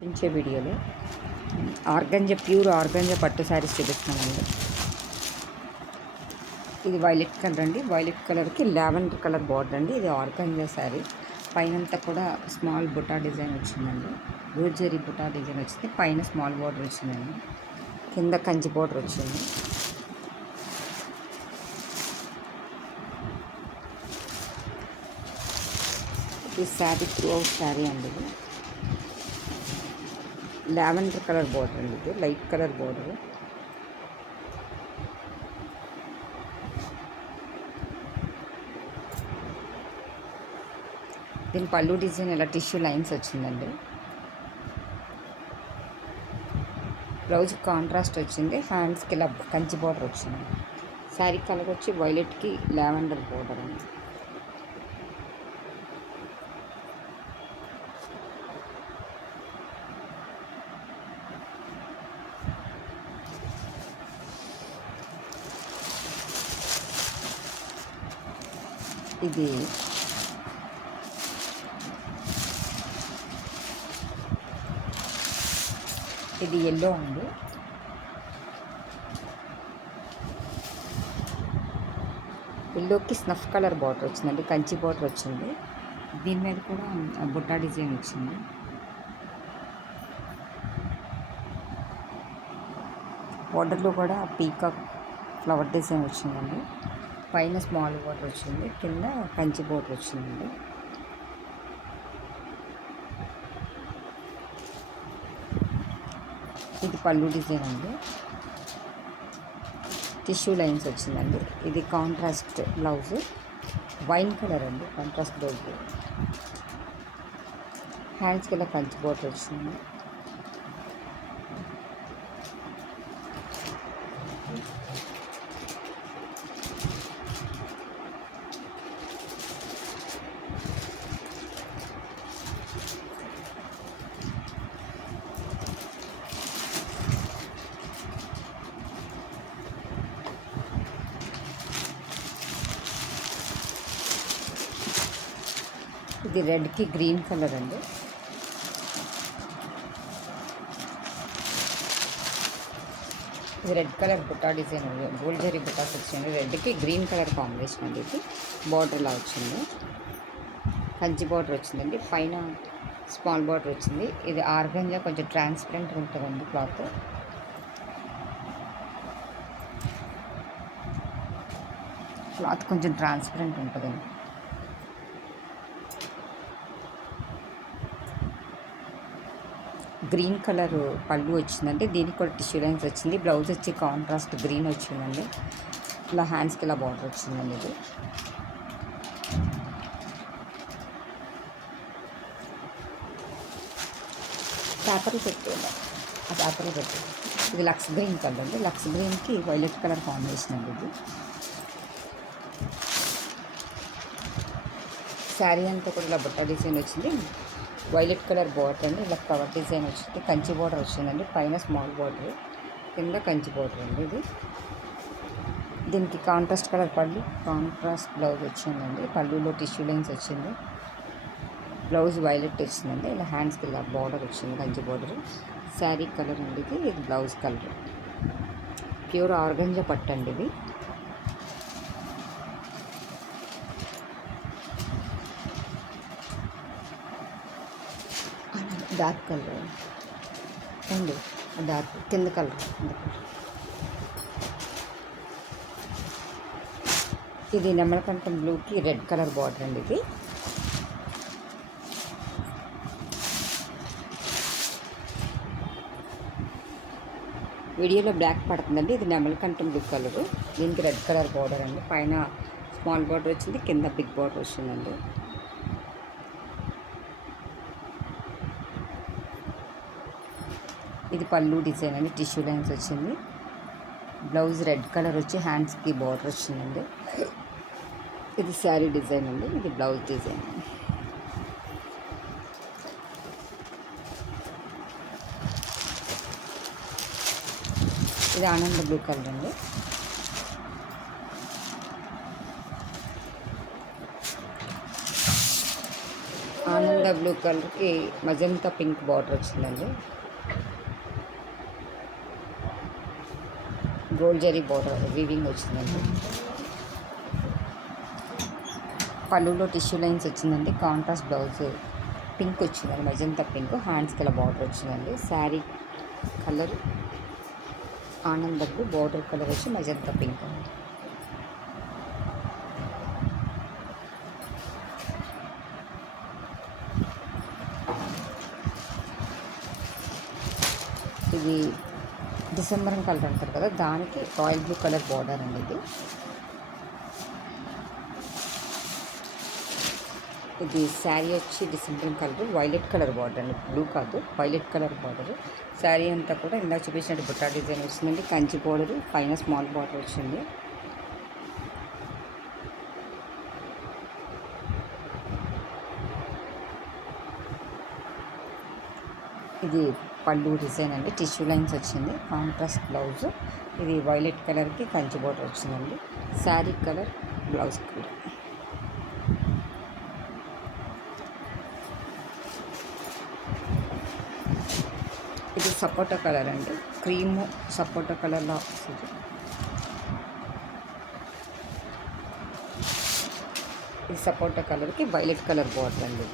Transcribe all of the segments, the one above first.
చూపించే వీడియోలో organza pure organza పట్టు శారీస్ చూపిస్తున్నానండి. ఇది వైలెట్ కలర్ అండి. వైలెట్ కలర్కి లావెండర్ కలర్ బార్డర్ అండి. ఇది ఆర్గంజా శారీ. పైనంతా కూడా స్మాల్ బుటా డిజైన్ వచ్చిందండి. గోల్జరీ బుటా డిజైన్ వచ్చింది. పైన స్మాల్ బార్డర్ వచ్చిందండి. కింద కంచి బార్డర్ వచ్చింది. ఇది శారీ త్రూ అవుట్ శారీ అండి. ఇది లావెండర్ కలర్ బార్డర్ అండి. ఇది లైట్ కలర్ బార్డర్. దీని పళ్ళు డిజైన్ ఇలా టిష్యూ లైన్స్ వచ్చిందండి. బ్లౌజ్ కాంట్రాస్ట్ వచ్చింది. హ్యాండ్స్కి ఇలా కంచి బార్డర్ వచ్చింది. శారీ కలర్ వచ్చి వైలెట్కి లావెండర్ బార్డర్ అండి. ఇది ఎల్లో అండి. ఎల్లోకి స్నఫ్ కలర్ బార్డర్ వచ్చిందండి. కంచి బార్డర్ వచ్చింది. దీని మీద కూడా బుట్టా డిజైన్ వచ్చింది. బార్డర్లో కూడా పీకాక్ ఫ్లవర్ డిజైన్ వచ్చిందండి. పైన స్మాల్ బార్డర్ వచ్చింది. కింద కంచి బార్డర్ వచ్చిందండి. ఇది పళ్ళు డిజైన్ అండి. టిష్యూ లైన్స్ వచ్చిందండి. ఇది కాంట్రాస్ట్ బ్లౌజ్. వైన్ కలర్ అండి. Contrast blouse. హ్యాండ్స్కి ఇలా కంచి బార్డర్ వచ్చింది. ఇది రెడ్కి గ్రీన్ కలర్ అండి. ఇది రెడ్ కలర్ బుట్టా డిజైన్ గోల్డ్ జరీ బుట్టాస్ వచ్చింది. రెడ్కి గ్రీన్ కలర్ కాంబినేషన్ అండి. ఇది బార్డర్ ఇలా వచ్చింది. కంచి బార్డర్ వచ్చిందండి. పైన స్మాల్ బార్డర్ వచ్చింది. ఇది ఆర్గంజా కొంచెం ట్రాన్స్పరెంట్ ఉంటుందండి. క్లాత్ కొంచెం ట్రాన్స్పరెంట్ ఉంటుందండి. గ్రీన్ కలర్ పళ్ళు వచ్చిందండి. దీనికి కూడా టిష్యూ లైన్స్ వచ్చింది. బ్లౌజ్ వచ్చి కాంట్రాస్ట్ గ్రీన్ వచ్చిందండి. ఇలా హ్యాండ్స్కి ఇలా బార్డర్ వచ్చిందండి. ఇది పేపర్లు పెట్టండి. ఆ పేపర్లు పెట్టండి. ఇది లక్స్ గ్రీన్ కలర్ అండి. లక్స్ గ్రీన్కి వైలెట్ కలర్ కాంబినేషన్ అండి. ఇది శారీ అంతా కూడా ఇలా బుట్ట డిజైన్ వచ్చింది. వైలెట్ కలర్ బార్డర్ అండి. ఇలా ఫ్లవర్ డిజైన్ వచ్చింది. కంచి బార్డర్ వచ్చిందండి. పైన స్మాల్ బార్డర్, కింద కంచి బార్డర్ అండి. ఇది దీనికి కాంట్రాస్ట్ కలర్ పళ్ళు, కాంట్రాస్ట్ బ్లౌజ్ వచ్చిందండి. పళ్ళులో టిష్యూ లైన్స్ వచ్చింది. బ్లౌజ్ వైలెట్ వచ్చిందండి. ఇలా హ్యాండ్స్కి ఇలా బార్డర్ వచ్చింది. కంచి బార్డర్. శారీ కలర్ అండి. ఇది బ్లౌజ్ కలర్. ప్యూర్ ఆర్గంజా పట్టు అండి. ఇది డార్క్ కలర్ అండి. డార్క్ కింద కలర్. ఇది నెమలకంఠం బ్లూకి రెడ్ కలర్ బార్డర్ అండి. ఇది వీడియోలో బ్లాక్ పడుతుందండి. ఇది నెమలకంఠం బ్లూ కలరు. దీనికి రెడ్ కలర్ బార్డర్ అండి. పైన స్మాల్ బార్డర్ వచ్చింది. కింద బిగ్ బార్డర్ వచ్చిందండి. ఇది పళ్ళు డిజైన్ అండి. టిష్యూ లైన్స్ వచ్చింది. బ్లౌజ్ రెడ్ కలర్ వచ్చి హ్యాండ్స్కి బార్డర్ వచ్చిందండి. ఇది శారీ డిజైన్ అండి. ఇది బ్లౌజ్ డిజైన్. ఇది ఆనంద బ్లూ కలర్ అండి. ఆనంద బ్లూ కలర్కి మజంతా పింక్ బార్డర్ వచ్చిందండి. గోల్డ్ జరీ బార్డర్ వీవింగ్ వచ్చిందండి. పళ్ళులో టిష్యూ లైన్స్ వచ్చిందండి. కాంట్రాస్ట్ బ్లౌజ్ పింక్ వచ్చిందండి, మజంతా పింక్. హ్యాండ్స్ కల బార్డర్ వచ్చిందండి. శారీ కలర్ ఆనంద బ్లూ, బార్డర్ కలర్ వచ్చి మజంతా పింక్ అండి. ఇది డిసెంబరం కలర్ అంటారు కదా, దానికి రాయల్ బ్లూ కలర్ బార్డర్ అండి. ఇది శారీ వచ్చి డిసెంబరం కలర్, వైలెట్ కలర్ బార్డర్ అండి, బ్లూ కాదు, వైలెట్ కలర్ బార్డర్. శారీ అంతా కూడా ఇందాక చూపించినట్టు బుట్టా డిజైన్ వచ్చిందండి. కంచి బార్డర్, పైన స్మాల్ బార్డర్ వచ్చింది. ఇది పళ్ళు డిజైన్ అండి, టిష్యూ లైన్స్ వచ్చింది. Contrast blouse. ఇది వైలెట్ కలర్కి కంచి బార్డర్ వచ్చిందండి. Sari colour, blouse colour. ఇది సపోటా కలర్ అండి, క్రీమ్ సపోటా కలర్లో వస్తుంది. ఇది సపోటా కలర్కి వైలెట్ కలర్ బార్డర్ అండి.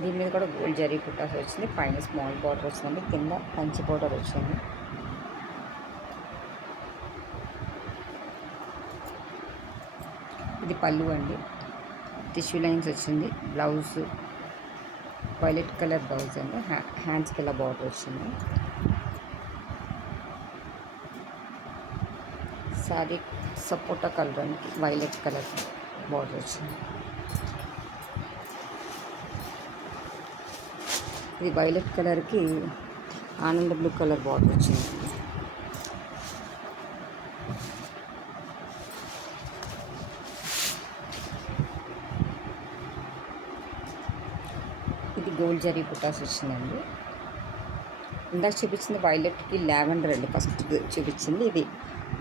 దీని మీద కూడా గోల్డ్ జరీ పుట్టాస్ వచ్చింది. పైన స్మాల్ బార్డర్ వచ్చిందండి, కింద కంచి బార్డర్ వచ్చింది. ఇది పళ్ళు అండి, టిష్యూ లైన్స్ వచ్చింది. బ్లౌజ్ వైలెట్ కలర్ బ్లౌజ్ అండి. హ్యాండ్స్కి ఇలా బార్డర్ వచ్చింది. శారీ సపోటా కలర్ అండి, వైలెట్ కలర్ బార్డర్ వచ్చింది. ఇది వైలెట్ కలర్కి ఆనంద బ్లూ కలర్ బార్డర్ వచ్చింది. ఇది గోల్డ్ జరీ బుటాస్ వచ్చిందండి. ఇందాక చూపించింది వైలెట్కి లావెండర్ అండి, ఫస్ట్ చూపించింది. ఇది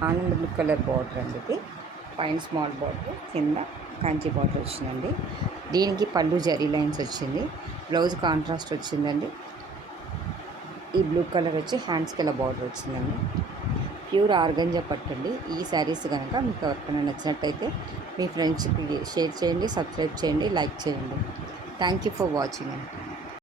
ఆనంద బ్లూ కలర్ బార్డర్ అండి. ఇది పైన స్మాల్ బార్డర్, కింద కంచి బార్డర్ వచ్చిందండి. దీనికి పళ్ళు జరీ లైన్స్ వచ్చింది. బ్లౌజ్ కాంట్రాస్ట్ వచ్చిందండి. ఈ బ్లూ కలర్ వచ్చి హ్యాండ్స్కి ఇలా బార్డర్ వచ్చిందండి. ప్యూర్ ఆర్గంజా పట్టండి. ఈ శారీస్ కనుక మీకు ఎవరికైనా నచ్చినట్టయితే మీ ఫ్రెండ్స్కి షేర్ చేయండి, సబ్స్క్రైబ్ చేయండి, లైక్ చేయండి. థ్యాంక్ యూ ఫర్ వాచింగ్ అండి.